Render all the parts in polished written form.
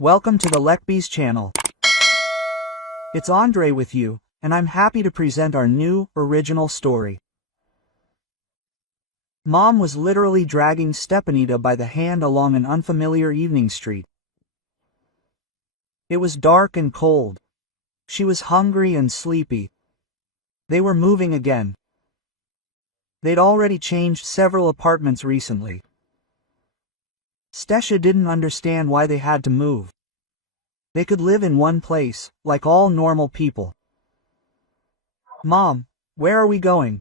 Welcome to the Lekbees channel. It's Andre with you, and I'm happy to present our new, original story. Mom was literally dragging Stepanida by the hand along an unfamiliar evening street. It was dark and cold. She was hungry and sleepy. They were moving again. They'd already changed several apartments recently. Stesia didn't understand why they had to move. They could live in one place, like all normal people. "Mom, where are we going?"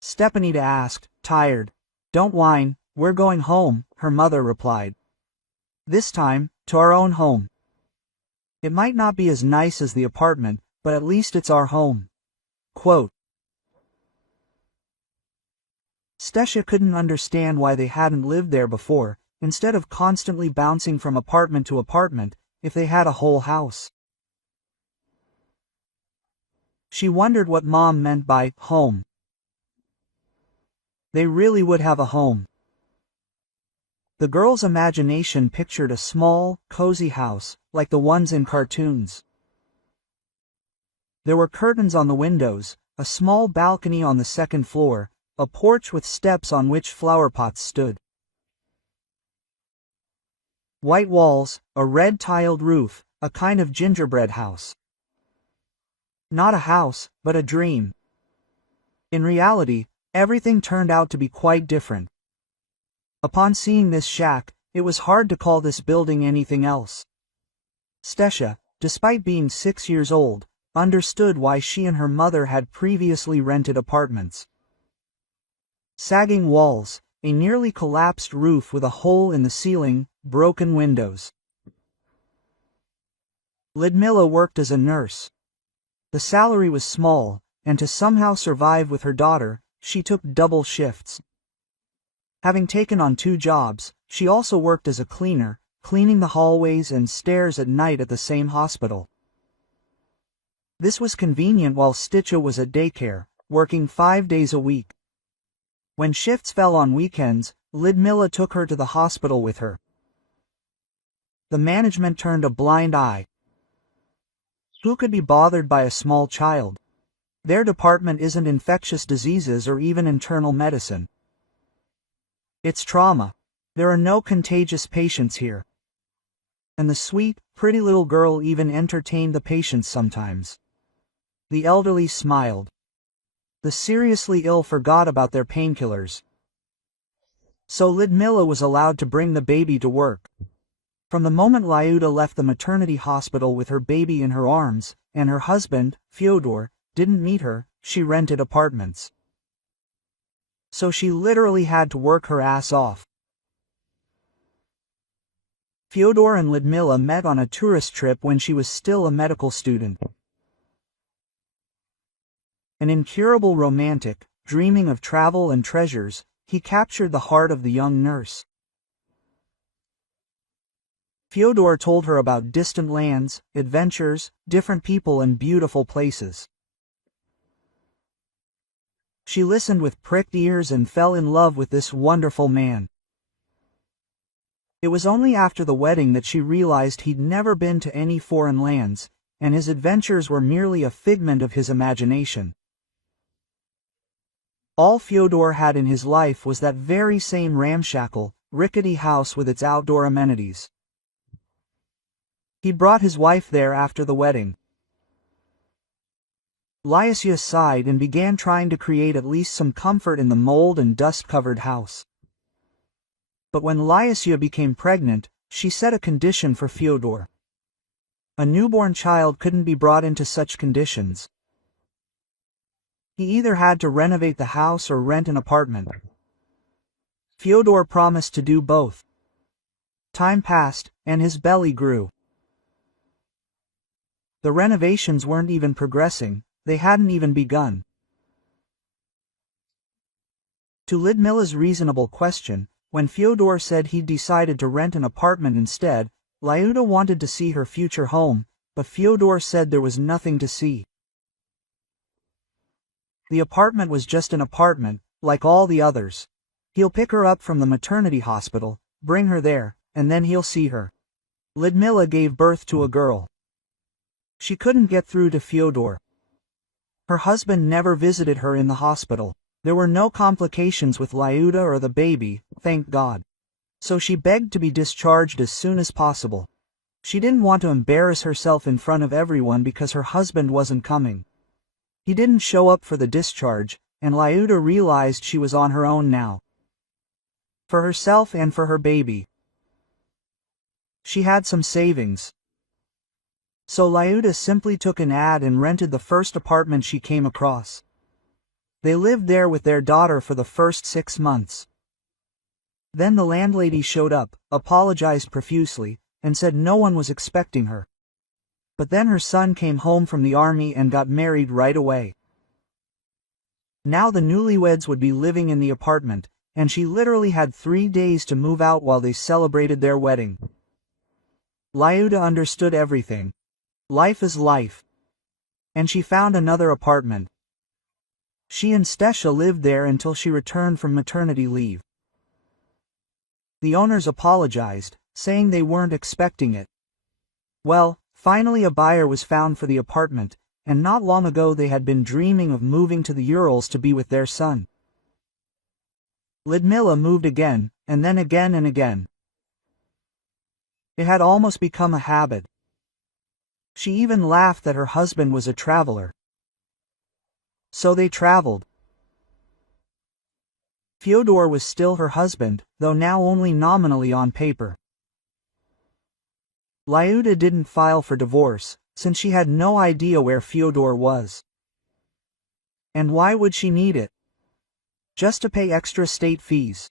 Stepanida asked, tired. "Don't whine, we're going home," her mother replied. "This time, to our own home. It might not be as nice as the apartment, but at least it's our home." Quote. Stesia couldn't understand why they hadn't lived there before, instead of constantly bouncing from apartment to apartment, if they had a whole house. She wondered what Mom meant by home. They really would have a home. The girl's imagination pictured a small, cozy house, like the ones in cartoons. There were curtains on the windows, a small balcony on the second floor, a porch with steps on which flower pots stood. White walls, a red tiled roof, a kind of gingerbread house. Not a house, but a dream. In reality, everything turned out to be quite different. Upon seeing this shack, it was hard to call this building anything else. Stesia, despite being 6 years old, understood why she and her mother had previously rented apartments. Sagging walls, a nearly collapsed roof with a hole in the ceiling, broken windows. Lidmila worked as a nurse. The salary was small, and to somehow survive with her daughter, she took double shifts. Having taken on 2 jobs, she also worked as a cleaner, cleaning the hallways and stairs at night at the same hospital. This was convenient while Stitcha was at daycare, working 5 days a week. When shifts fell on weekends, Lidmila took her to the hospital with her. The management turned a blind eye. Who could be bothered by a small child? Their department isn't infectious diseases or even internal medicine. It's trauma. There are no contagious patients here. And the sweet, pretty little girl even entertained the patients sometimes. The elderly smiled. The seriously ill forgot about their painkillers. So Lidmila was allowed to bring the baby to work. From the moment Lyuda left the maternity hospital with her baby in her arms, and her husband, Fyodor, didn't meet her, she rented apartments. So she literally had to work her ass off. Fyodor and Lidmila met on a tourist trip when she was still a medical student. An incurable romantic, dreaming of travel and treasures, he captured the heart of the young nurse. Fyodor told her about distant lands, adventures, different people and beautiful places. She listened with pricked ears and fell in love with this wonderful man. It was only after the wedding that she realized he'd never been to any foreign lands, and his adventures were merely a figment of his imagination. All Fyodor had in his life was that very same ramshackle, rickety house with its outdoor amenities. He brought his wife there after the wedding. Lysia sighed and began trying to create at least some comfort in the mold and dust-covered house. But when Lysia became pregnant, she set a condition for Fyodor. A newborn child couldn't be brought into such conditions. He either had to renovate the house or rent an apartment. Fyodor promised to do both. Time passed, and his belly grew. The renovations weren't even progressing, they hadn't even begun. To Lidmila's reasonable question, when Fyodor said he'd decided to rent an apartment instead, Lyuda wanted to see her future home, but Fyodor said there was nothing to see. The apartment was just an apartment, like all the others. He'll pick her up from the maternity hospital, bring her there, and then he'll see her. Ludmila gave birth to a girl. She couldn't get through to Fyodor. Her husband never visited her in the hospital. There were no complications with Lyuda or the baby, thank God. So she begged to be discharged as soon as possible. She didn't want to embarrass herself in front of everyone because her husband wasn't coming. He didn't show up for the discharge, and Lyuda realized she was on her own now. For herself and for her baby. She had some savings. So Lyuda simply took an ad and rented the first apartment she came across. They lived there with their daughter for the first 6 months. Then the landlady showed up, apologized profusely, and said no one was expecting her. But then her son came home from the army and got married right away. Now the newlyweds would be living in the apartment, and she literally had 3 days to move out while they celebrated their wedding. Lyuda understood everything. Life is life. And she found another apartment. She and Stasha lived there until she returned from maternity leave. The owners apologized, saying they weren't expecting it. Well, finally a buyer was found for the apartment, and not long ago they had been dreaming of moving to the Urals to be with their son. Ludmila moved again, and then again and again. It had almost become a habit. She even laughed that her husband was a traveler. So they traveled. Fyodor was still her husband, though now only nominally on paper. Lyuda didn't file for divorce, since she had no idea where Fyodor was. And why would she need it? Just to pay extra state fees.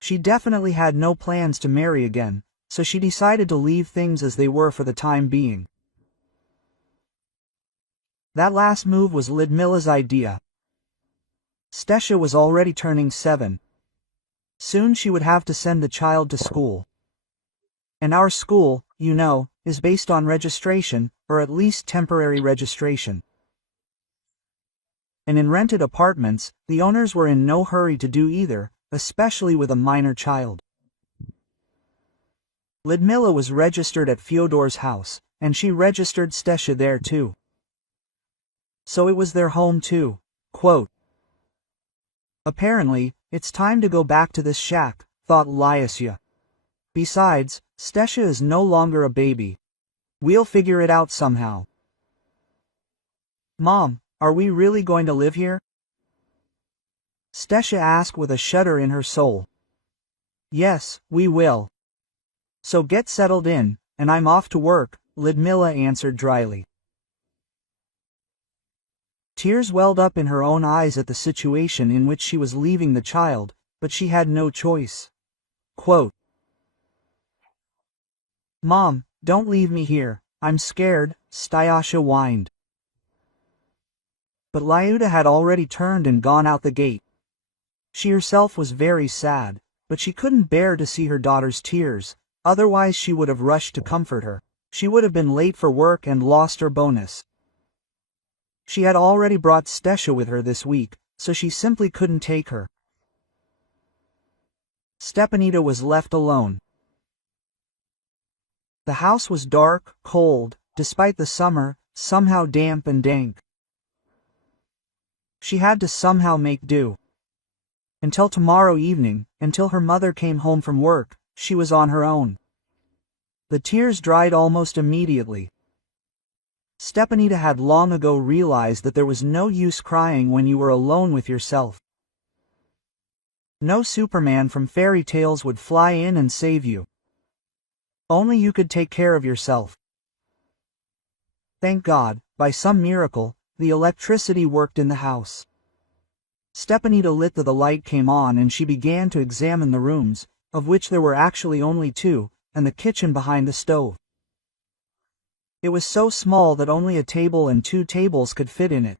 She definitely had no plans to marry again, so she decided to leave things as they were for the time being. That last move was Ludmila's idea. Stasha was already turning 7. Soon she would have to send the child to school. And our school, you know, is based on registration, or at least temporary registration. And in rented apartments, the owners were in no hurry to do either, especially with a minor child. Ludmila was registered at Fyodor's house, and she registered Stasha there too. So it was their home too. Quote, apparently, it's time to go back to this shack, thought Lyuda. Besides, Stasha is no longer a baby. We'll figure it out somehow. Mom, are we really going to live here? Stasha asked with a shudder in her soul. Yes, we will. So get settled in, and I'm off to work, Ludmila answered dryly. Tears welled up in her own eyes at the situation in which she was leaving the child, but she had no choice. Quote, Mom, don't leave me here, I'm scared, Stasha whined. But Lyuda had already turned and gone out the gate. She herself was very sad, but she couldn't bear to see her daughter's tears, otherwise she would have rushed to comfort her. She would have been late for work and lost her bonus. She had already brought Stasha with her this week, so she simply couldn't take her. Stepanida was left alone. The house was dark, cold, despite the summer, somehow damp and dank. She had to somehow make do. Until tomorrow evening, until her mother came home from work, she was on her own. The tears dried almost immediately. Stepanida had long ago realized that there was no use crying when you were alone with yourself. No Superman from fairy tales would fly in and save you. Only you could take care of yourself. Thank God, by some miracle, the electricity worked in the house. Stepanida lit the light came on and she began to examine the rooms, of which there were actually only 2, and the kitchen behind the stove. It was so small that only a table and 2 tables could fit in it.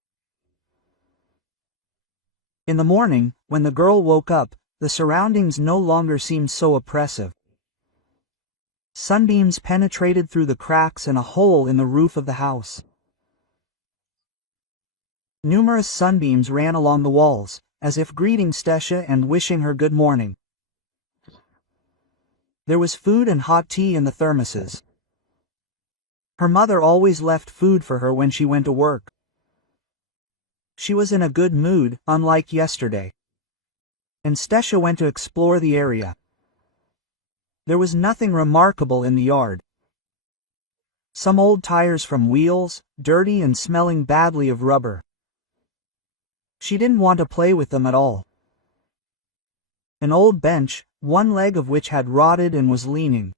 In the morning, when the girl woke up, the surroundings no longer seemed so oppressive. Sunbeams penetrated through the cracks and a hole in the roof of the house. Numerous sunbeams ran along the walls, as if greeting Stasha and wishing her good morning. There was food and hot tea in the thermoses. Her mother always left food for her when she went to work. She was in a good mood, unlike yesterday. And Stasia went to explore the area. There was nothing remarkable in the yard. Some old tires from wheels, dirty and smelling badly of rubber. She didn't want to play with them at all. An old bench, one leg of which had rotted and was leaning.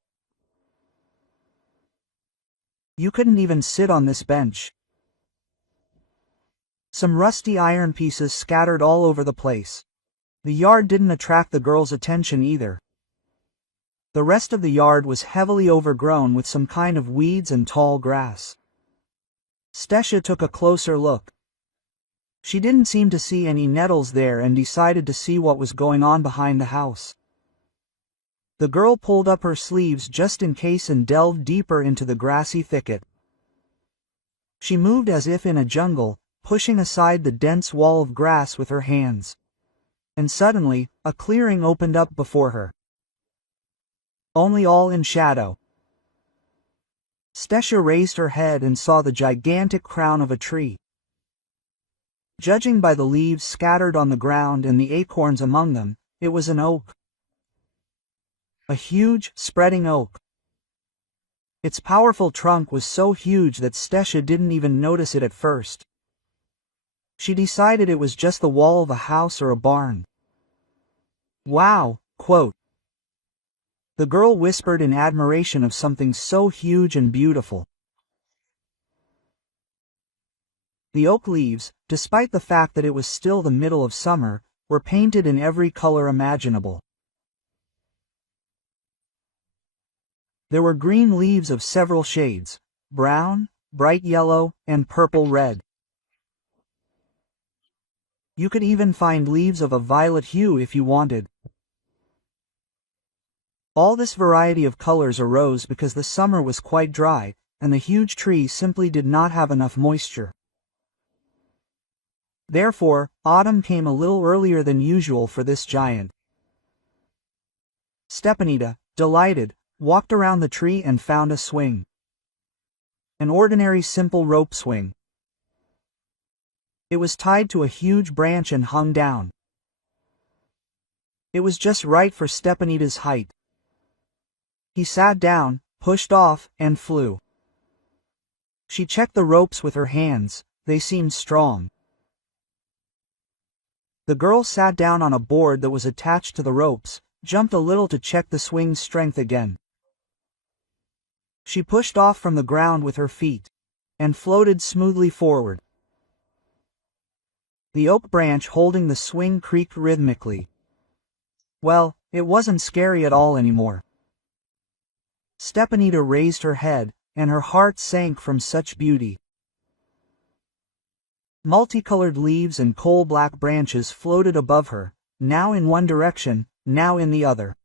You couldn't even sit on this bench. Some rusty iron pieces scattered all over the place. The yard didn't attract the girl's attention either. The rest of the yard was heavily overgrown with some kind of weeds and tall grass. Stasia took a closer look. She didn't seem to see any nettles there and decided to see what was going on behind the house. The girl pulled up her sleeves just in case and delved deeper into the grassy thicket. She moved as if in a jungle, pushing aside the dense wall of grass with her hands. And suddenly, a clearing opened up before her. Only all in shadow. Stasia raised her head and saw the gigantic crown of a tree. Judging by the leaves scattered on the ground and the acorns among them, it was an oak. A huge, spreading oak. Its powerful trunk was so huge that Stasia didn't even notice it at first. She decided it was just the wall of a house or a barn. Wow, quote. The girl whispered in admiration of something so huge and beautiful. The oak leaves, despite the fact that it was still the middle of summer, were painted in every color imaginable. There were green leaves of several shades, brown, bright yellow, and purple red. You could even find leaves of a violet hue if you wanted. All this variety of colors arose because the summer was quite dry, and the huge tree simply did not have enough moisture. Therefore, autumn came a little earlier than usual for this giant. Stepanida, delighted, walked around the tree and found a swing. An ordinary simple rope swing. It was tied to a huge branch and hung down. It was just right for Stepanida's height. He sat down, pushed off, and flew. She checked the ropes with her hands, they seemed strong. The girl sat down on a board that was attached to the ropes, jumped a little to check the swing's strength again. She pushed off from the ground with her feet, and floated smoothly forward. The oak branch holding the swing creaked rhythmically. Well, it wasn't scary at all anymore. Stepanida raised her head, and her heart sank from such beauty. Multicolored leaves and coal-black branches floated above her, now in one direction, now in the other.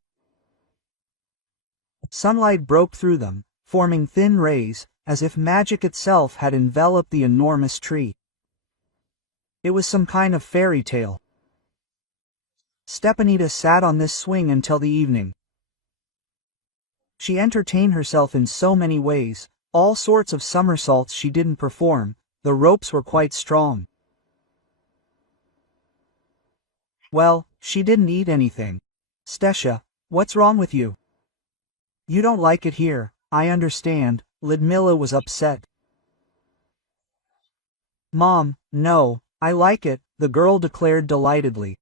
Sunlight broke through them, forming thin rays, as if magic itself had enveloped the enormous tree. It was some kind of fairy tale. Stepanida sat on this swing until the evening. She entertained herself in so many ways, all sorts of somersaults she didn't perform, the ropes were quite strong. Well, she didn't eat anything. Stasia, what's wrong with you? You don't like it here, I understand, Ludmila was upset. Mom, no, I like it, the girl declared delightedly.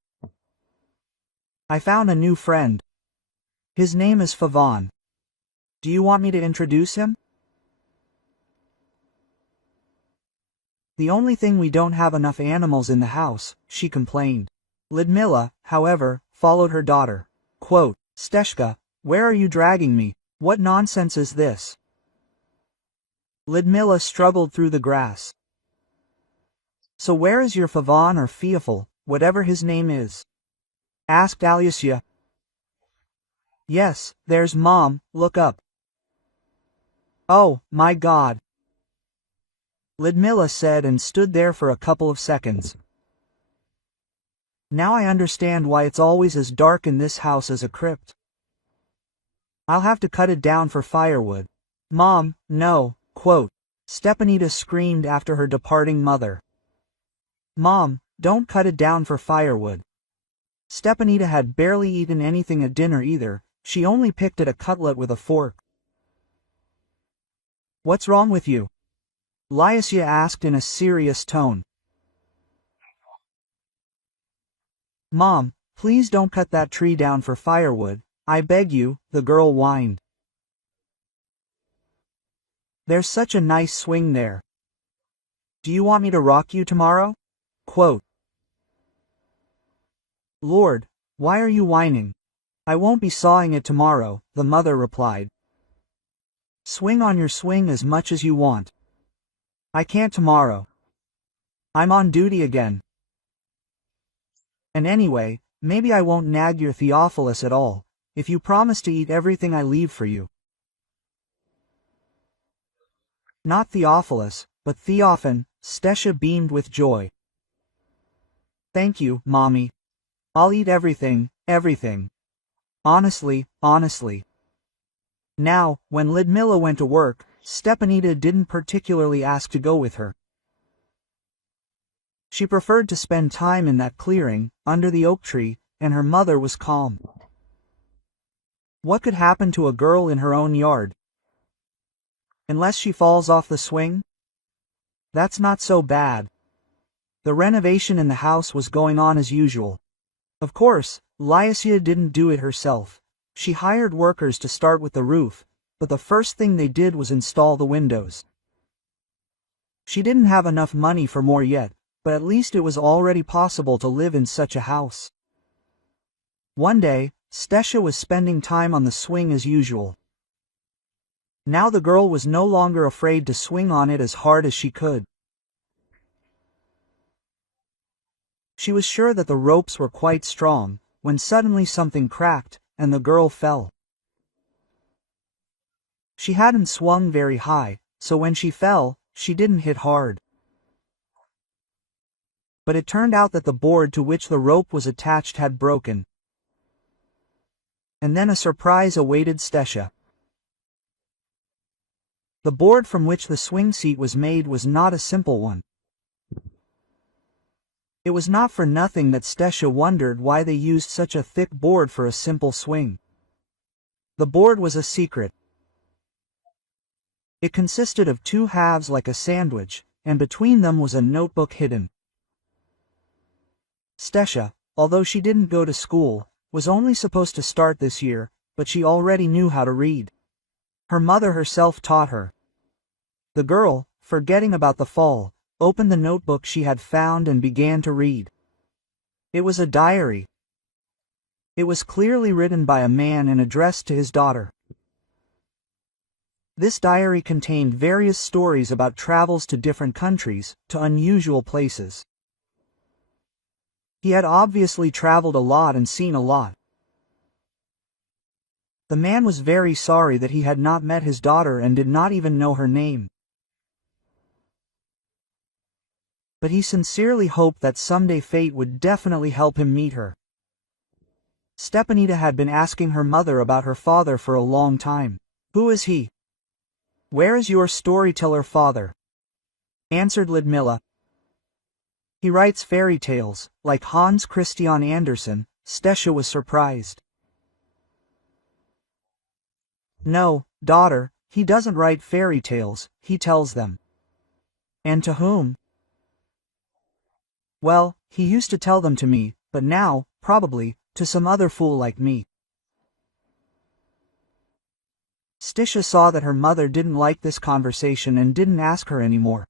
I found a new friend. His name is Favan. Do you want me to introduce him? The only thing we don't have enough animals in the house, she complained. Ludmila, however, followed her daughter. Quote, Steshka, where are you dragging me? What nonsense is this? Ludmila struggled through the grass. So where is your Favan or Fiafel, whatever his name is? Asked Alyosha. Yes, there's Mom, look up. Oh, my God. Ludmila said and stood there for a couple of seconds. Now I understand why it's always as dark in this house as a crypt. I'll have to cut it down for firewood. Mom, no, quote. Stepanida screamed after her departing mother. Mom, don't cut it down for firewood. Stepanida had barely eaten anything at dinner either, she only picked at a cutlet with a fork. What's wrong with you? Lysia asked in a serious tone. Mom, please don't cut that tree down for firewood, I beg you, the girl whined. There's such a nice swing there. Do you want me to rock you tomorrow? Quote. Lord, why are you whining? I won't be sawing it tomorrow, the mother replied. Swing on your swing as much as you want. I can't tomorrow. I'm on duty again. And anyway, maybe I won't nag your Theophilus at all, if you promise to eat everything I leave for you. Not Theophilus, but Theophan, Stesia beamed with joy. Thank you, Mommy. I'll eat everything, everything. Honestly, honestly. Now, when Lidmila went to work, Stepanida didn't particularly ask to go with her. She preferred to spend time in that clearing, under the oak tree, and her mother was calm. What could happen to a girl in her own yard? Unless she falls off the swing? That's not so bad. The renovation in the house was going on as usual. Of course, Lysia didn't do it herself. She hired workers to start with the roof, but the first thing they did was install the windows. She didn't have enough money for more yet, but at least it was already possible to live in such a house. One day, Stesia was spending time on the swing as usual. Now the girl was no longer afraid to swing on it as hard as she could. She was sure that the ropes were quite strong, when suddenly something cracked, and the girl fell. She hadn't swung very high, so when she fell, she didn't hit hard. But it turned out that the board to which the rope was attached had broken. And then a surprise awaited Stesia. The board from which the swing seat was made was not a simple one. It was not for nothing that Stesia wondered why they used such a thick board for a simple swing. The board was a secret. It consisted of two halves like a sandwich, and between them was a notebook hidden. Stesia, although she didn't go to school, was only supposed to start this year, but she already knew how to read. Her mother herself taught her. The girl, forgetting about the fall, opened the notebook she had found and began to read. It was a diary. It was clearly written by a man and addressed to his daughter. This diary contained various stories about travels to different countries, to unusual places. He had obviously traveled a lot and seen a lot. The man was very sorry that he had not met his daughter and did not even know her name. But he sincerely hoped that someday fate would definitely help him meet her. Stepanida had been asking her mother about her father for a long time. Who is he? Where is your storyteller father? Answered Lidmila. He writes fairy tales, like Hans Christian Andersen. Stesia was surprised. No, daughter, he doesn't write fairy tales, he tells them. And to whom? Well, he used to tell them to me, but now, probably, to some other fool like me. Stesia saw that her mother didn't like this conversation and didn't ask her anymore.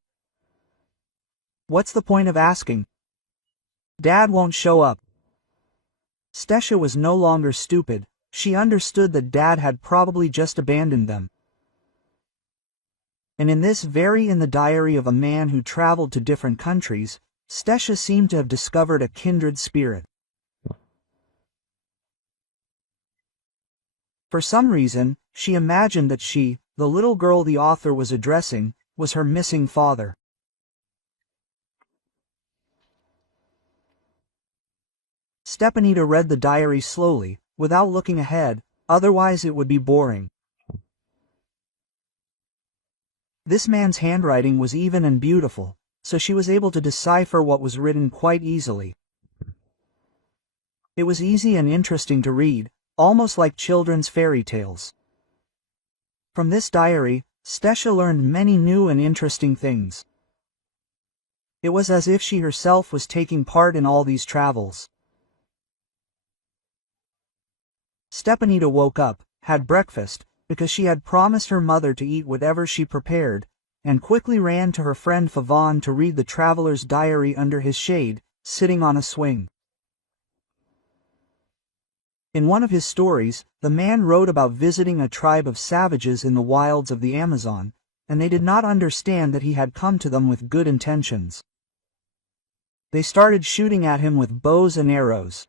What's the point of asking? Dad won't show up. Stesia was no longer stupid, she understood that Dad had probably just abandoned them. And in the diary of a man who traveled to different countries, Stesia seemed to have discovered a kindred spirit. For some reason, she imagined that she, the little girl the author was addressing, was her missing father. Stepanida read the diary slowly, without looking ahead, otherwise it would be boring. This man's handwriting was even and beautiful, so she was able to decipher what was written quite easily. It was easy and interesting to read, almost like children's fairy tales. From this diary, Stesha learned many new and interesting things. It was as if she herself was taking part in all these travels. Stepanida woke up, had breakfast, because she had promised her mother to eat whatever she prepared, and quickly ran to her friend Favan to read the traveler's diary under his shade, sitting on a swing. In one of his stories, the man wrote about visiting a tribe of savages in the wilds of the Amazon, and they did not understand that he had come to them with good intentions. They started shooting at him with bows and arrows.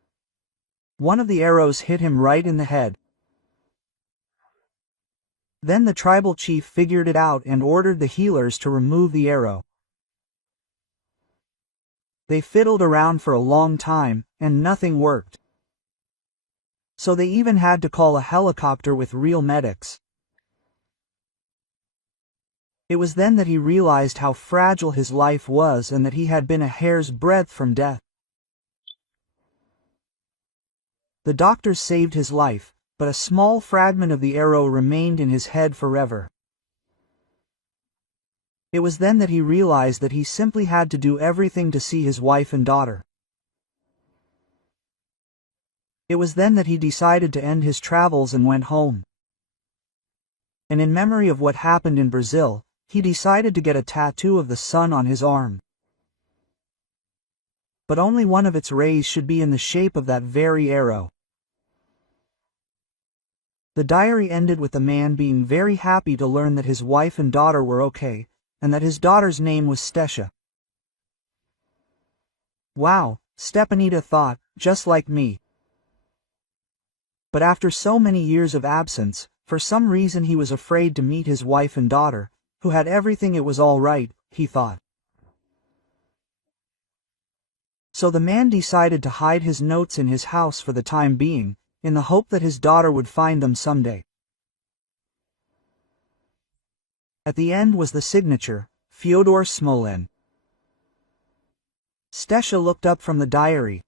One of the arrows hit him right in the head. Then the tribal chief figured it out and ordered the healers to remove the arrow. They fiddled around for a long time, and nothing worked. So they even had to call a helicopter with real medics. It was then that he realized how fragile his life was and that he had been a hair's breadth from death. The doctors saved his life, but a small fragment of the arrow remained in his head forever. It was then that he realized that he simply had to do everything to see his wife and daughter. It was then that he decided to end his travels and went home. And in memory of what happened in Brazil, he decided to get a tattoo of the sun on his arm. But only one of its rays should be in the shape of that very arrow. The diary ended with the man being very happy to learn that his wife and daughter were okay, and that his daughter's name was Stesha. Wow, Stepanida thought, just like me. But after so many years of absence, for some reason he was afraid to meet his wife and daughter, who had everything. It was all right, he thought. So the man decided to hide his notes in his house for the time being, in the hope that his daughter would find them someday. At the end was the signature, Fyodor Smolin. Stesha looked up from the diary.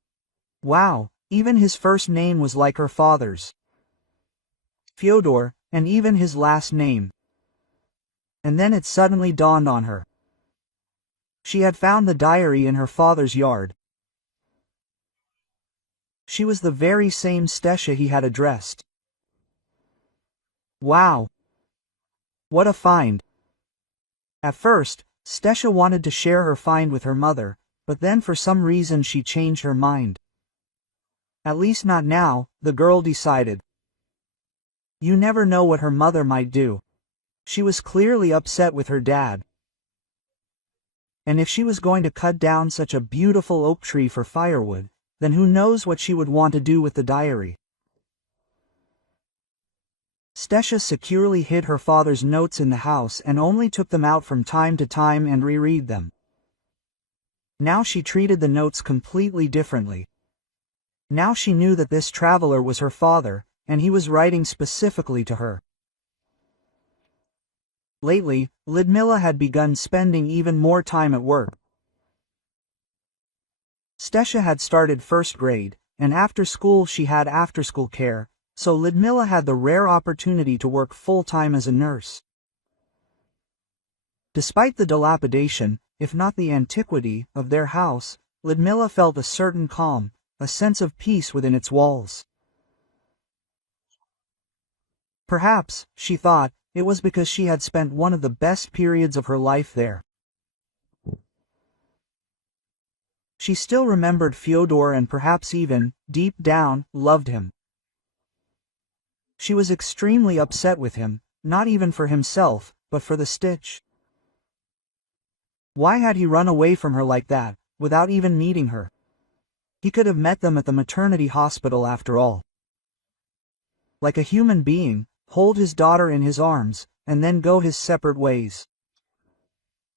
Wow, even his first name was like her father's. Fyodor, and even his last name. And then it suddenly dawned on her. She had found the diary in her father's yard. She was the very same Stesha he had addressed. Wow! What a find! At first, Stesha wanted to share her find with her mother, but then for some reason she changed her mind. At least not now, the girl decided. You never know what her mother might do. She was clearly upset with her dad. And if she was going to cut down such a beautiful oak tree for firewood, then who knows what she would want to do with the diary. Stesha securely hid her father's notes in the house and only took them out from time to time and reread them. Now she treated the notes completely differently. Now she knew that this traveler was her father, and he was writing specifically to her. Lately, Ludmila had begun spending even more time at work. Stesha had started first grade, and after school she had after-school care, so Ludmila had the rare opportunity to work full-time as a nurse. Despite the dilapidation, if not the antiquity, of their house, Ludmila felt a certain calm, a sense of peace within its walls. Perhaps, she thought, it was because she had spent one of the best periods of her life there. She still remembered Fyodor and perhaps even, deep down, loved him. She was extremely upset with him, not even for himself, but for the stitch. Why had he run away from her like that, without even meeting her? He could have met them at the maternity hospital after all. Like a human being, hold his daughter in his arms, and then go his separate ways.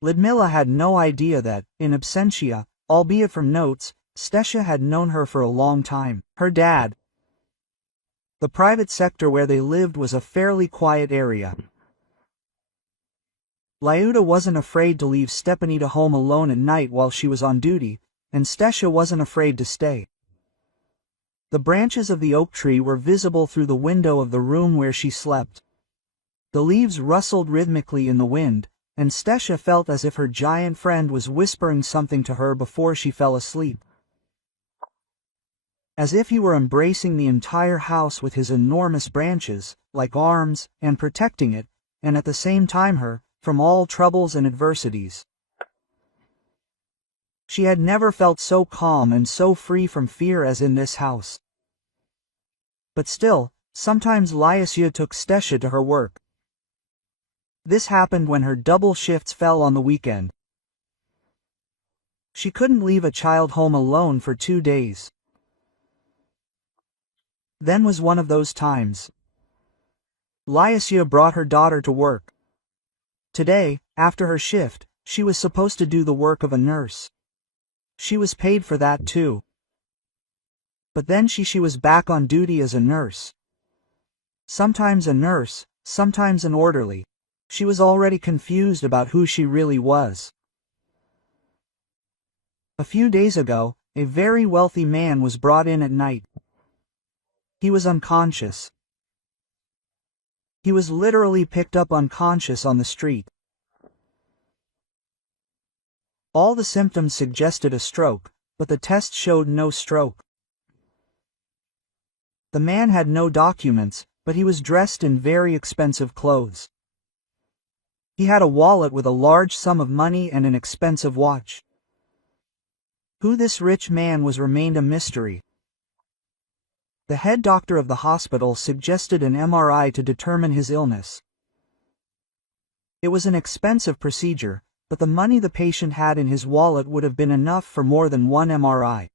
Ludmila had no idea that, in absentia, albeit from notes, Stesha had known her for a long time. Her dad. The private sector where they lived was a fairly quiet area. Lyuda wasn't afraid to leave Stepanida home alone at night while she was on duty, and Stasha wasn't afraid to stay. The branches of the oak tree were visible through the window of the room where she slept. The leaves rustled rhythmically in the wind, and Stasha felt as if her giant friend was whispering something to her before she fell asleep. As if he were embracing the entire house with his enormous branches, like arms, and protecting it, and at the same time her, from all troubles and adversities. She had never felt so calm and so free from fear as in this house. But still, sometimes Lyuda took Stasha to her work. This happened when her double shifts fell on the weekend. She couldn't leave a child home alone for 2 days. Then was one of those times. Lyuda brought her daughter to work. Today, after her shift, she was supposed to do the work of a nurse. She was paid for that too. But then she was back on duty as a nurse. Sometimes a nurse, sometimes an orderly. She was already confused about who she really was. A few days ago, a very wealthy man was brought in at night. He was unconscious. He was literally picked up unconscious on the street. All the symptoms suggested a stroke, but the test showed no stroke. The man had no documents, but he was dressed in very expensive clothes. He had a wallet with a large sum of money and an expensive watch. Who this rich man was remained a mystery. The head doctor of the hospital suggested an MRI to determine his illness. It was an expensive procedure, but the money the patient had in his wallet would have been enough for more than one MRI.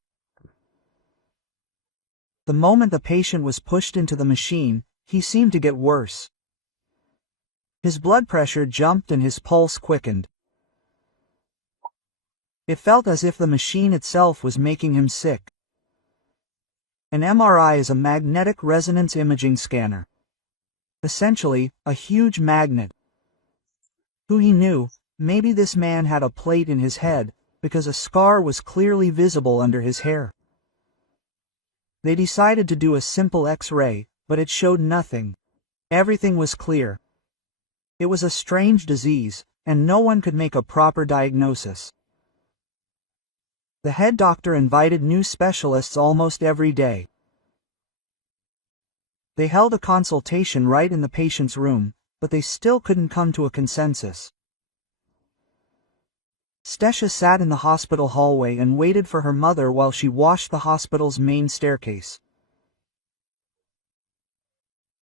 The moment the patient was pushed into the machine, he seemed to get worse. His blood pressure jumped and his pulse quickened. It felt as if the machine itself was making him sick. An MRI is a magnetic resonance imaging scanner. Essentially, a huge magnet. Who he knew, maybe this man had a plate in his head, because a scar was clearly visible under his hair. They decided to do a simple X-ray, but it showed nothing. Everything was clear. It was a strange disease, and no one could make a proper diagnosis. The head doctor invited new specialists almost every day. They held a consultation right in the patient's room, but they still couldn't come to a consensus. Stasha sat in the hospital hallway and waited for her mother while she washed the hospital's main staircase.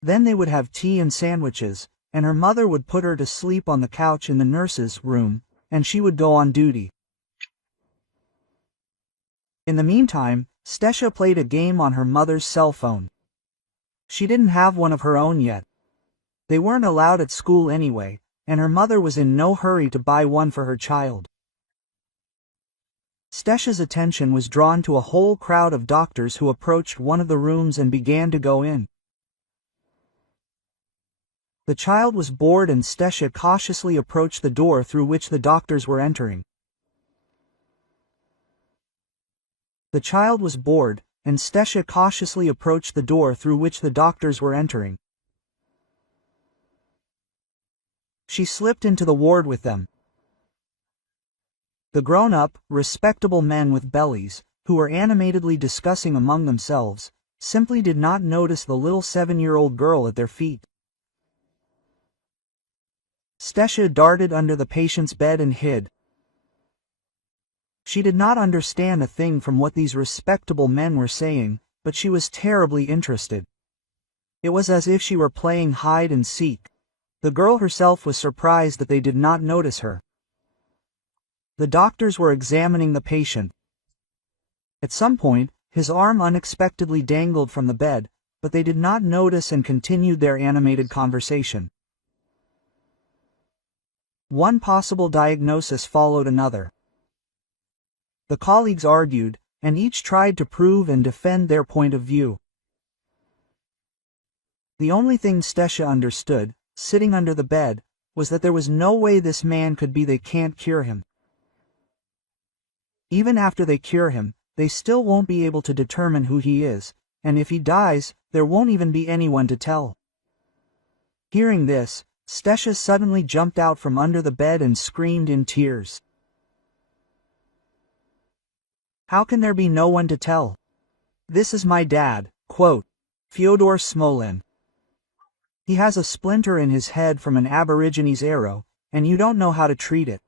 Then they would have tea and sandwiches, and her mother would put her to sleep on the couch in the nurse's room, and she would go on duty. In the meantime, Stasha played a game on her mother's cell phone. She didn't have one of her own yet. They weren't allowed at school anyway, and her mother was in no hurry to buy one for her child. Stasha's attention was drawn to a whole crowd of doctors who approached one of the rooms and began to go in. The child was bored and Stasha cautiously approached the door through which the doctors were entering. The child was bored, and Stasha cautiously approached the door through which the doctors were entering. She slipped into the ward with them. The grown-up, respectable men with bellies, who were animatedly discussing among themselves, simply did not notice the little 7-year-old girl at their feet. Stasha darted under the patient's bed and hid. She did not understand a thing from what these respectable men were saying, but she was terribly interested. It was as if she were playing hide and seek. The girl herself was surprised that they did not notice her. The doctors were examining the patient. At some point, his arm unexpectedly dangled from the bed, but they did not notice and continued their animated conversation. One possible diagnosis followed another. The colleagues argued, and each tried to prove and defend their point of view. The only thing Stasha understood, sitting under the bed, was that there was no way this man could be. They can't cure him. Even after they cure him, they still won't be able to determine who he is, and if he dies, there won't even be anyone to tell. Hearing this, Stasha suddenly jumped out from under the bed and screamed in tears. How can there be no one to tell? This is my dad, quote, Fyodor Smolin. He has a splinter in his head from an Aborigines arrow, and you don't know how to treat it.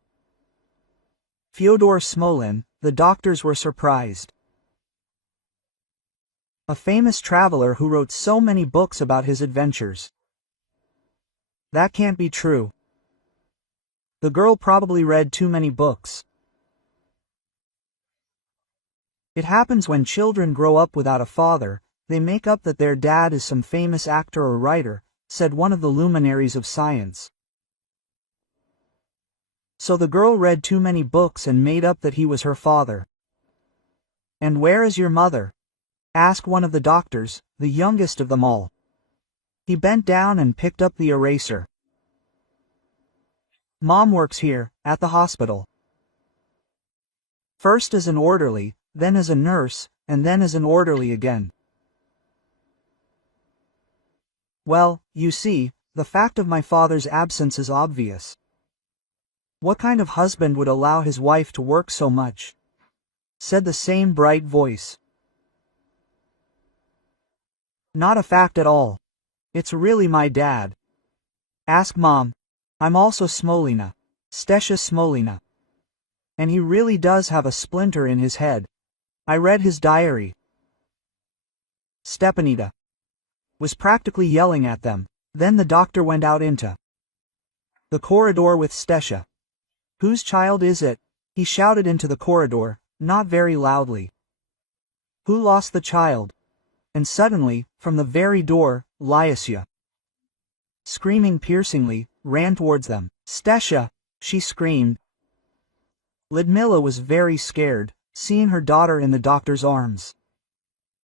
Fyodor Smolin, the doctors were surprised. A famous traveler who wrote so many books about his adventures. That can't be true. The girl probably read too many books. It happens when children grow up without a father, they make up that their dad is some famous actor or writer, said one of the luminaries of science. So the girl read too many books and made up that he was her father. And where is your mother? Asked one of the doctors, the youngest of them all. He bent down and picked up the eraser. Mom works here, at the hospital. First as an orderly, then as a nurse, and then as an orderly again. Well, you see, the fact of my father's absence is obvious. What kind of husband would allow his wife to work so much? Said the same bright voice. Not a fact at all. It's really my dad. Ask Mom. I'm also Smolina. Stasha Smolina. And he really does have a splinter in his head. I read his diary. Stepanida was practically yelling at them. Then the doctor went out into the corridor with Stasha. Whose child is it? He shouted into the corridor, not very loudly. Who lost the child? And suddenly, from the very door, Lysia, screaming piercingly, ran towards them. Stasha, she screamed. Ludmila was very scared, seeing her daughter in the doctor's arms.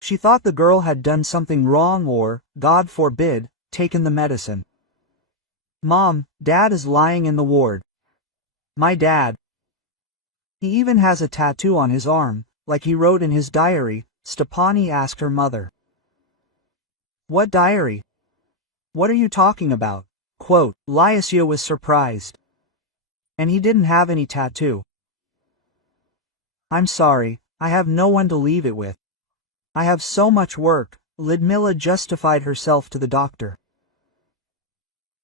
She thought the girl had done something wrong or, God forbid, taken the medicine. Mom, Dad is lying in the ward. My dad. He even has a tattoo on his arm, like he wrote in his diary, Stepani asked her mother. What diary? What are you talking about? Quote, Lysia was surprised. And he didn't have any tattoo. I'm sorry, I have no one to leave it with. I have so much work, Ludmila justified herself to the doctor.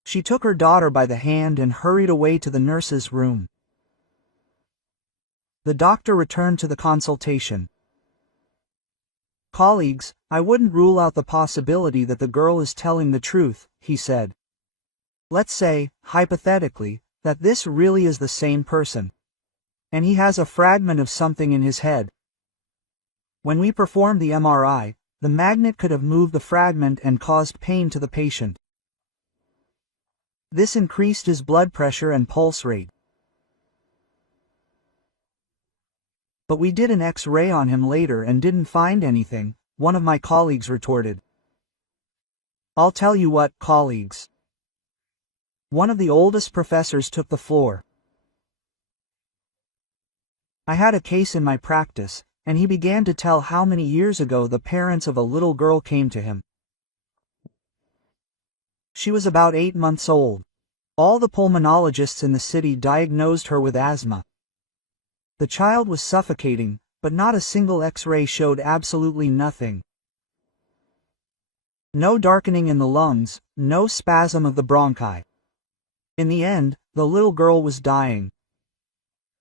She took her daughter by the hand and hurried away to the nurse's room. The doctor returned to the consultation. Colleagues, I wouldn't rule out the possibility that the girl is telling the truth, he said. Let's say, hypothetically, that this really is the same person. And he has a fragment of something in his head. When we performed the MRI, the magnet could have moved the fragment and caused pain to the patient. This increased his blood pressure and pulse rate. But we did an X-ray on him later and didn't find anything, one of my colleagues retorted. I'll tell you what, colleagues. One of the oldest professors took the floor. I had a case in my practice, and he began to tell how many years ago the parents of a little girl came to him. She was about 8 months old. All the pulmonologists in the city diagnosed her with asthma. The child was suffocating, but not a single X-ray showed absolutely nothing. No darkening in the lungs, no spasm of the bronchi. In the end, the little girl was dying.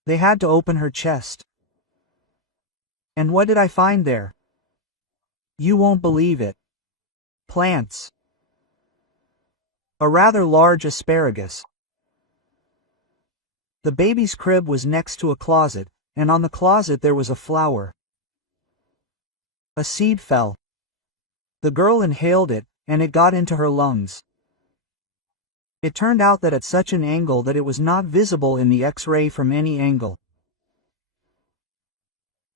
They had to open her chest. And what did I find there? You won't believe it. Plants. A rather large asparagus. The baby's crib was next to a closet, and on the closet there was a flower. A seed fell. The girl inhaled it, and it got into her lungs. It turned out that at such an angle that it was not visible in the X-ray from any angle.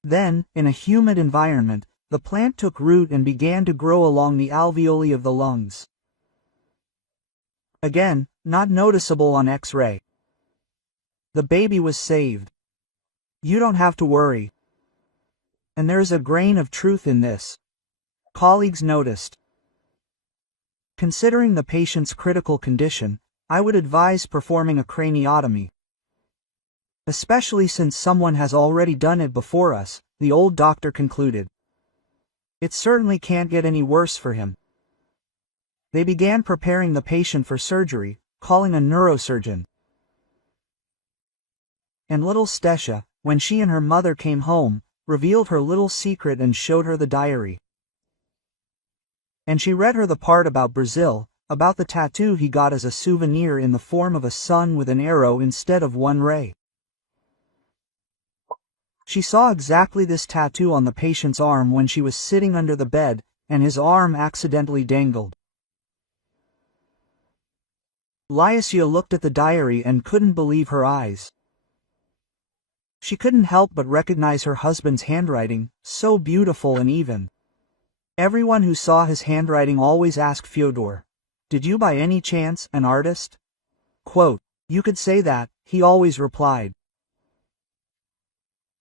Then, in a humid environment, the plant took root and began to grow along the alveoli of the lungs. Again, not noticeable on X-ray. The baby was saved. You don't have to worry. And there's a grain of truth in this. Colleagues noticed. Considering the patient's critical condition, I would advise performing a craniotomy. Especially since someone has already done it before us, the old doctor concluded. It certainly can't get any worse for him. They began preparing the patient for surgery, calling a neurosurgeon. And little Stesia, when she and her mother came home, revealed her little secret and showed her the diary. And she read her the part about Brazil, about the tattoo he got as a souvenir in the form of a sun with an arrow instead of one ray. She saw exactly this tattoo on the patient's arm when she was sitting under the bed, and his arm accidentally dangled. Lycia looked at the diary and couldn't believe her eyes. She couldn't help but recognize her husband's handwriting, so beautiful and even. Everyone who saw his handwriting always asked Fyodor, "Did you by any chance an artist?" Quote, "You could say that," he always replied.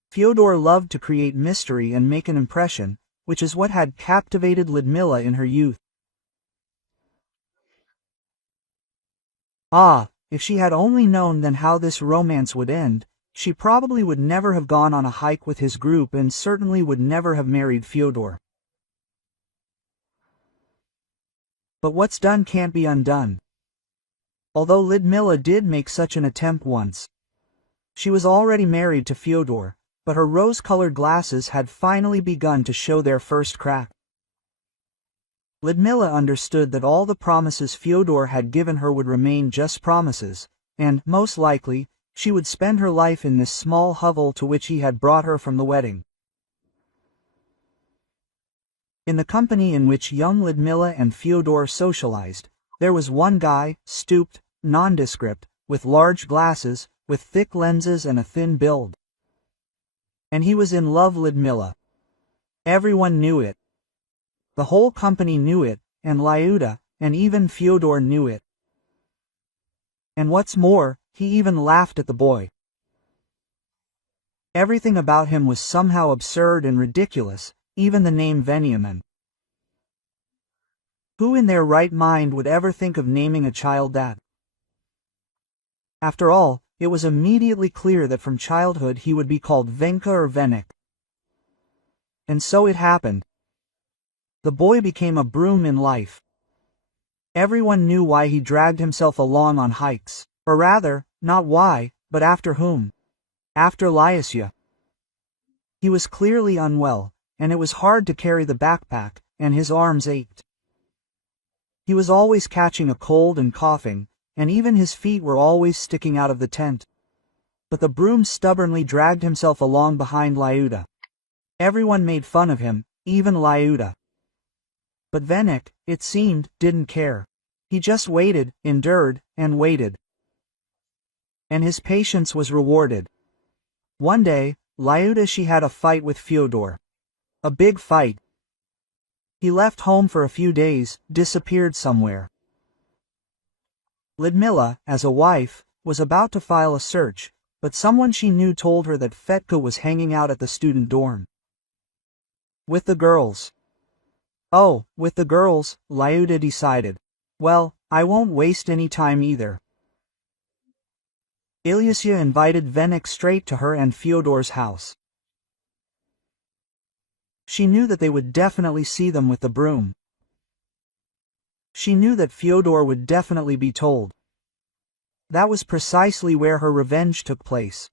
Fyodor loved to create mystery and make an impression, which is what had captivated Lyudmila in her youth. Ah, if she had only known then how this romance would end, she probably would never have gone on a hike with his group and certainly would never have married Fyodor. But what's done can't be undone. Although Lyudmila did make such an attempt once. She was already married to Fyodor, but her rose-colored glasses had finally begun to show their first crack. Lyudmila understood that all the promises Fyodor had given her would remain just promises, and, most likely, she would spend her life in this small hovel to which he had brought her from the wedding. In the company in which young Lyudmila and Fyodor socialized, there was one guy, stooped, nondescript, with large glasses, with thick lenses and a thin build. And he was in love with Lyudmila. Everyone knew it. The whole company knew it, and Lyuda, and even Fyodor knew it. And what's more, he even laughed at the boy. Everything about him was somehow absurd and ridiculous, even the name Veniamin. Who in their right mind would ever think of naming a child that? After all, it was immediately clear that from childhood he would be called Venka or Venik. And so it happened. The boy became a broom in life. Everyone knew why he dragged himself along on hikes, or rather, not why, but after whom. After Lycia. He was clearly unwell, and it was hard to carry the backpack, and his arms ached. He was always catching a cold and coughing, and even his feet were always sticking out of the tent. But the broom stubbornly dragged himself along behind Lyuda. Everyone made fun of him, even Lyuda. But Venik, it seemed, didn't care. He just waited, endured, and waited. And his patience was rewarded. One day, Lyuda she had a fight with Fyodor. A big fight. He left home for a few days, disappeared somewhere. Lyudmila, as a wife, was about to file a search, but someone she knew told her that Fetka was hanging out at the student dorm. With the girls. Oh, with the girls, Lyuda decided. Well, I won't waste any time either. Ilyusya invited Venik straight to her and Fyodor's house. She knew that they would definitely see them with the broom. She knew that Fyodor would definitely be told. That was precisely where her revenge took place.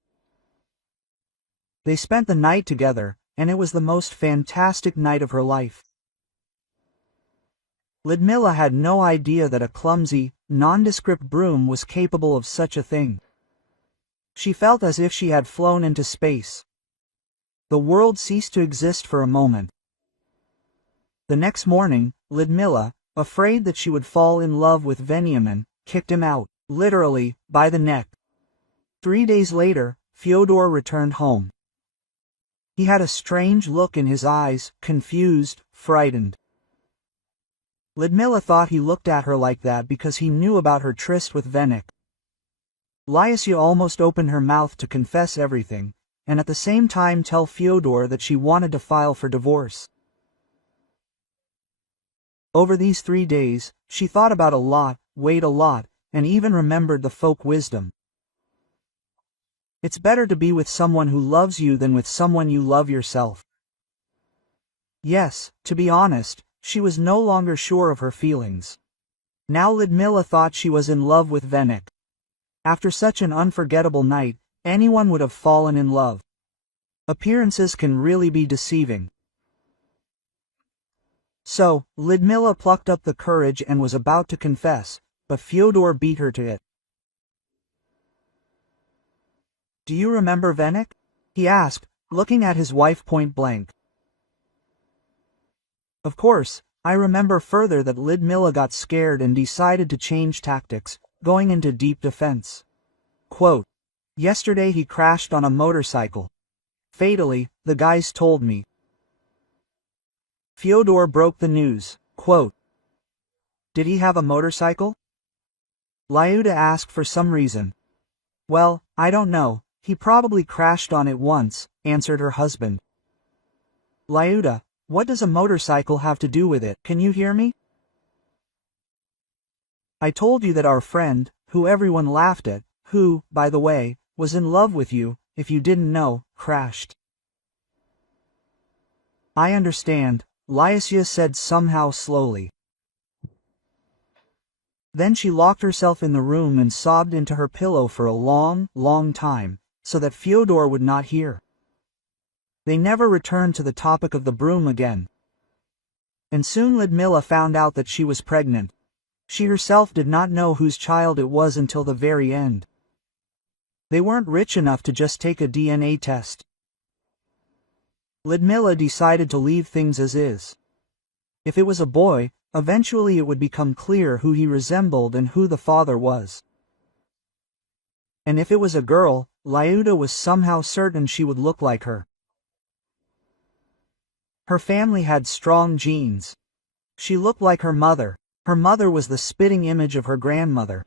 They spent the night together, and it was the most fantastic night of her life. Lyudmila had no idea that a clumsy, nondescript broom was capable of such a thing. She felt as if she had flown into space. The world ceased to exist for a moment. The next morning, Lyudmila, afraid that she would fall in love with Veniamin, kicked him out, literally, by the neck. 3 days later, Fyodor returned home. He had a strange look in his eyes, confused, frightened. Ludmila thought he looked at her like that because he knew about her tryst with Venik. Lysia almost opened her mouth to confess everything, and at the same time tell Fyodor that she wanted to file for divorce. Over these 3 days, she thought about a lot, weighed a lot, and even remembered the folk wisdom. It's better to be with someone who loves you than with someone you love yourself. Yes, to be honest, she was no longer sure of her feelings. Now Ludmila thought she was in love with Venik. After such an unforgettable night, anyone would have fallen in love. Appearances can really be deceiving. So, Ludmila plucked up the courage and was about to confess, but Fyodor beat her to it. "Do you remember Venik?" he asked, looking at his wife point blank. Of course, I remember further that Ludmila got scared and decided to change tactics, going into deep defense. Quote, "Yesterday he crashed on a motorcycle. Fatally, the guys told me." Fyodor broke the news. Quote, "Did he have a motorcycle?" Lyuda asked for some reason. "Well, I don't know, he probably crashed on it once," answered her husband. "Lyuda, what does a motorcycle have to do with it? Can you hear me? I told you that our friend, who everyone laughed at, who, by the way, was in love with you, if you didn't know, crashed." "I understand," Lysia said somehow slowly. Then she locked herself in the room and sobbed into her pillow for a long, long time, so that Fyodor would not hear. They never returned to the topic of the broom again. And soon Ludmila found out that she was pregnant. She herself did not know whose child it was until the very end. They weren't rich enough to just take a DNA test. Ludmila decided to leave things as is. If it was a boy, eventually it would become clear who he resembled and who the father was. And if it was a girl, Lyuda was somehow certain she would look like her. Her family had strong genes. She looked like her mother. Her mother was the spitting image of her grandmother.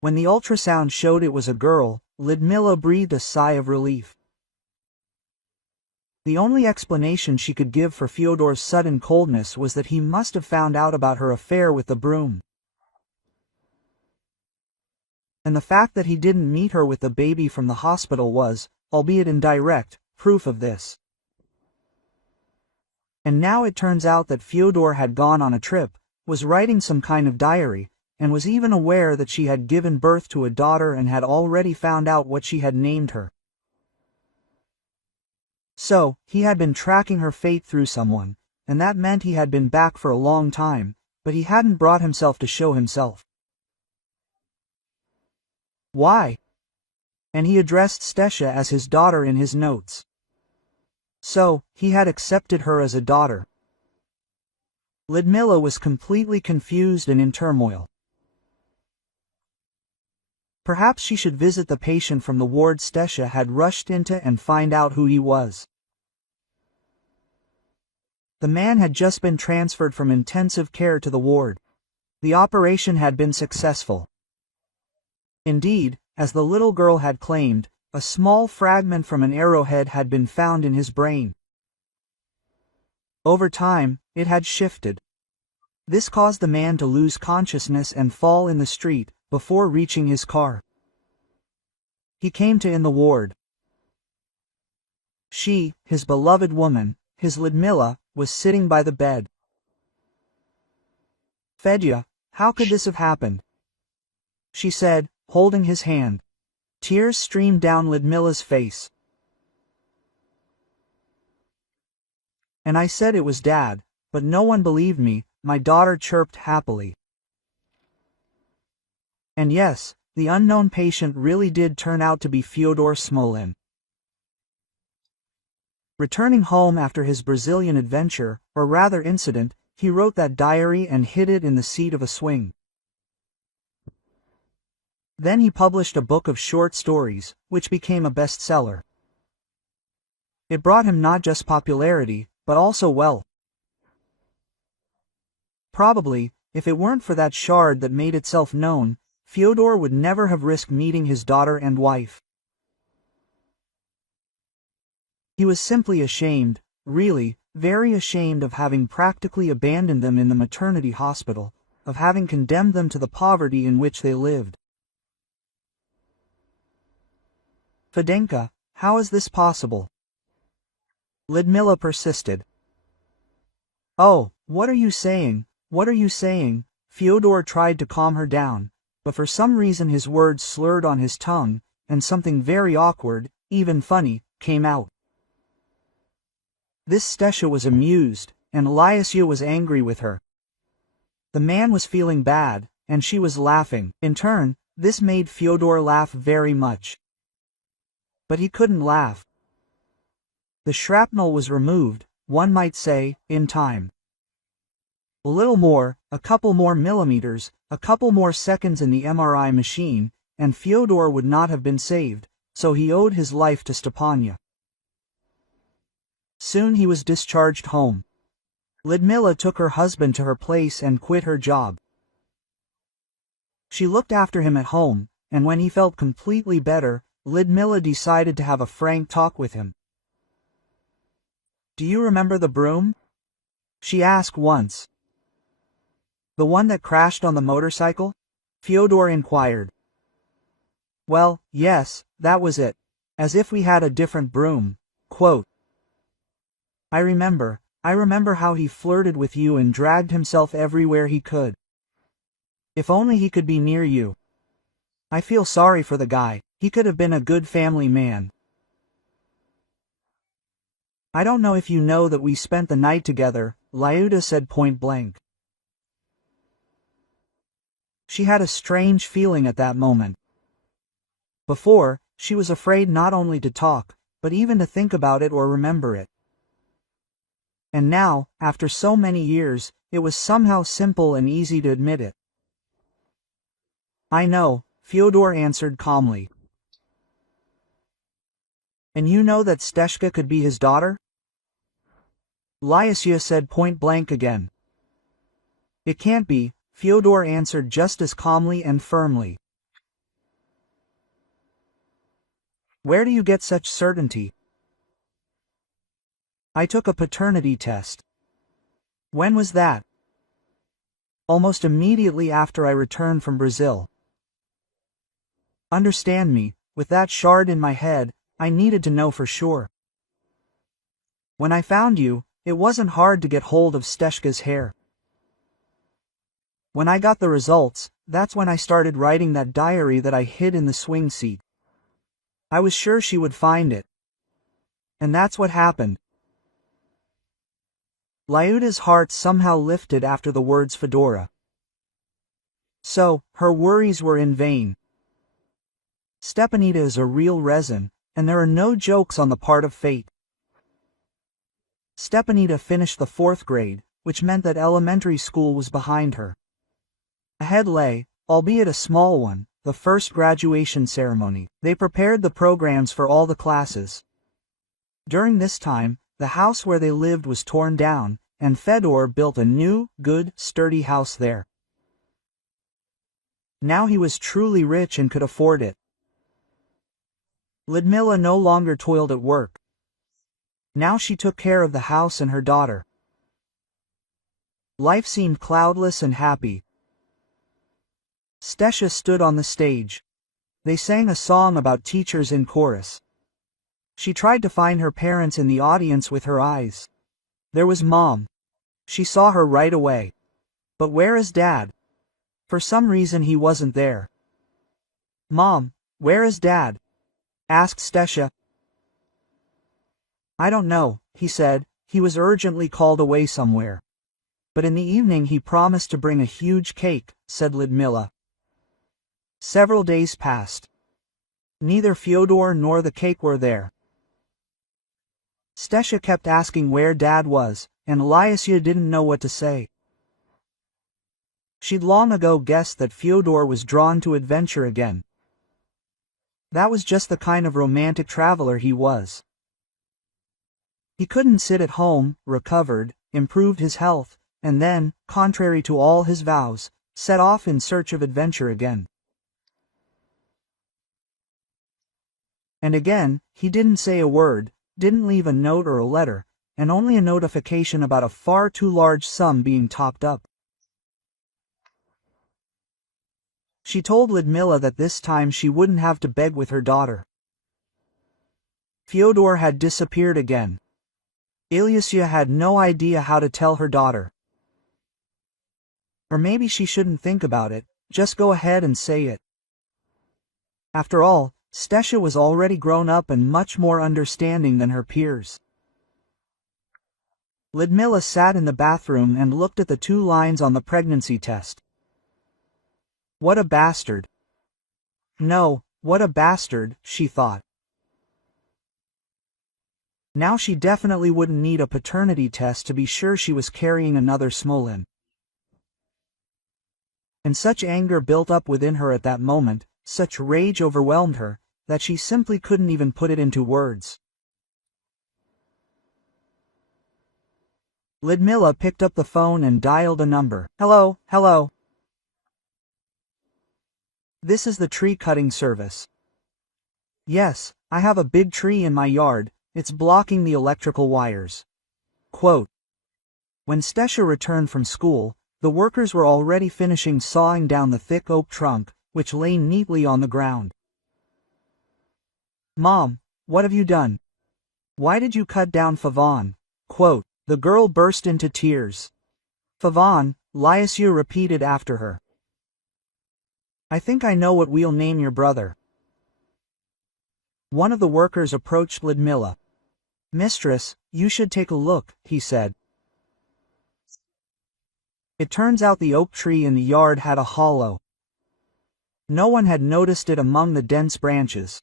When the ultrasound showed it was a girl, Ludmila breathed a sigh of relief. The only explanation she could give for Fyodor's sudden coldness was that he must have found out about her affair with the broom. And the fact that he didn't meet her with the baby from the hospital was, albeit indirect, proof of this. And now it turns out that Fyodor had gone on a trip, was writing some kind of diary, and was even aware that she had given birth to a daughter and had already found out what she had named her. So, he had been tracking her fate through someone, and that meant he had been back for a long time, but he hadn't brought himself to show himself. Why? And he addressed Stasha as his daughter in his notes. So, he had accepted her as a daughter. Ludmila was completely confused and in turmoil. Perhaps she should visit the patient from the ward Stasha had rushed into and find out who he was. The man had just been transferred from intensive care to the ward. The operation had been successful. Indeed, as the little girl had claimed, a small fragment from an arrowhead had been found in his brain. Over time, it had shifted. This caused the man to lose consciousness and fall in the street, before reaching his car. He came to in the ward. She, his beloved woman, his Ludmila, was sitting by the bed. "Fedya, how could this have happened?" she said, holding his hand. Tears streamed down Ludmila's face. "And I said it was Dad, but no one believed me," my daughter chirped happily. And yes, the unknown patient really did turn out to be Fyodor Smolin. Returning home after his Brazilian adventure, or rather incident, he wrote that diary and hid it in the seat of a swing. Then he published a book of short stories, which became a bestseller. It brought him not just popularity, but also wealth. Probably, if it weren't for that shard that made itself known, Fyodor would never have risked meeting his daughter and wife. He was simply ashamed, really, very ashamed of having practically abandoned them in the maternity hospital, of having condemned them to the poverty in which they lived. Fedenka, how is this possible? Lyudmila persisted. Oh, what are you saying? What are you saying? Fyodor tried to calm her down, but for some reason his words slurred on his tongue, and something very awkward, even funny, came out. This Stasha was amused, and Eliasya was angry with her. The man was feeling bad, and she was laughing. In turn, this made Fyodor laugh very much. But he couldn't laugh. The shrapnel was removed, one might say, in time. A little more, a couple more millimeters, a couple more seconds in the MRI machine, and Fyodor would not have been saved, so he owed his life to Stepanya. Soon he was discharged home. Lyudmila took her husband to her place and quit her job. She looked after him at home, and when he felt completely better, Lyudmila decided to have a frank talk with him. "Do you remember the broom?" she asked once. "The one that crashed on the motorcycle?" Fyodor inquired. "Well, yes, that was it. As if we had a different broom." Quote, I remember how he flirted with you and dragged himself everywhere he could. If only he could be near you. I feel sorry for the guy, he could have been a good family man. I don't know if you know that we spent the night together, Lyuda said point blank. She had a strange feeling at that moment. Before, she was afraid not only to talk, but even to think about it or remember it. And now, after so many years, it was somehow simple and easy to admit it. I know, Fyodor answered calmly. And you know that Steshka could be his daughter? Lyasya said point blank again. It can't be, Fyodor answered just as calmly and firmly. Where do you get such certainty? I took a paternity test. When was that? Almost immediately after I returned from Brazil. Understand me, with that shard in my head, I needed to know for sure. When I found you, it wasn't hard to get hold of Steshka's hair. When I got the results, that's when I started writing that diary that I hid in the swing seat. I was sure she would find it. And that's what happened. Lyuda's heart somehow lifted after the words Fedora. So, her worries were in vain. Stepanida is a real resin, and there are no jokes on the part of fate. Stepanida finished the 4th grade, which meant that elementary school was behind her. Ahead lay, albeit a small one, the first graduation ceremony. They prepared the programs for all the classes. During this time, the house where they lived was torn down, and Fedor built a new, good, sturdy house there. Now he was truly rich and could afford it. Lyudmila no longer toiled at work. Now she took care of the house and her daughter. Life seemed cloudless and happy. Stesha stood on the stage. They sang a song about teachers in chorus. She tried to find her parents in the audience with her eyes. There was Mom. She saw her right away. But where is Dad? For some reason he wasn't there. Mom, where is Dad? Asked Stesha. I don't know, he said, he was urgently called away somewhere. But in the evening he promised to bring a huge cake, said Lyudmila. Several days passed. Neither Fyodor nor the cake were there. Stesha kept asking where Dad was, and Lyasya didn't know what to say. She'd long ago guessed that Fyodor was drawn to adventure again. That was just the kind of romantic traveler he was. He couldn't sit at home, recovered, improved his health, and then, contrary to all his vows, set off in search of adventure again. And again, he didn't say a word, didn't leave a note or a letter, and only a notification about a far too large sum being topped up. She told Ludmila that this time she wouldn't have to beg with her daughter. Fyodor had disappeared again. Ilyusha had no idea how to tell her daughter. Or maybe she shouldn't think about it, just go ahead and say it. After all, Stasha was already grown up and much more understanding than her peers. Ludmila sat in the bathroom and looked at the 2 lines on the pregnancy test. What a bastard. No, what a bastard, she thought. Now she definitely wouldn't need a paternity test to be sure she was carrying another Smolin. And such anger built up within her at that moment, such rage overwhelmed her, that she simply couldn't even put it into words. Ludmila picked up the phone and dialed a number. Hello, hello. This is the tree cutting service. Yes, I have a big tree in my yard, it's blocking the electrical wires. Quote. When Stasha returned from school, the workers were already finishing sawing down the thick oak trunk, which lay neatly on the ground. Mom, what have you done? Why did you cut down Favan? Quote. The girl burst into tears. Favan, Lysia repeated after her. I think I know what we'll name your brother. One of the workers approached Ludmila. Mistress, you should take a look, he said. It turns out the oak tree in the yard had a hollow. No one had noticed it among the dense branches.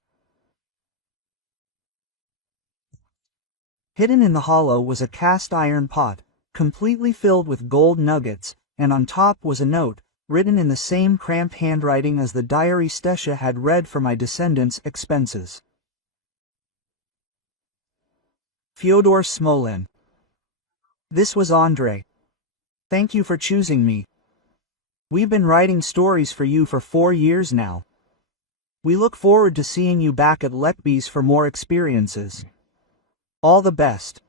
Hidden in the hollow was a cast iron pot, completely filled with gold nuggets, and on top was a note, written in the same cramped handwriting as the diary Stasha had read for my descendants' expenses. Fyodor Smolin. This was Andrei. Thank you for choosing me. We've been writing stories for you for 4 years now. We look forward to seeing you back at Lekby's for more experiences. All the best.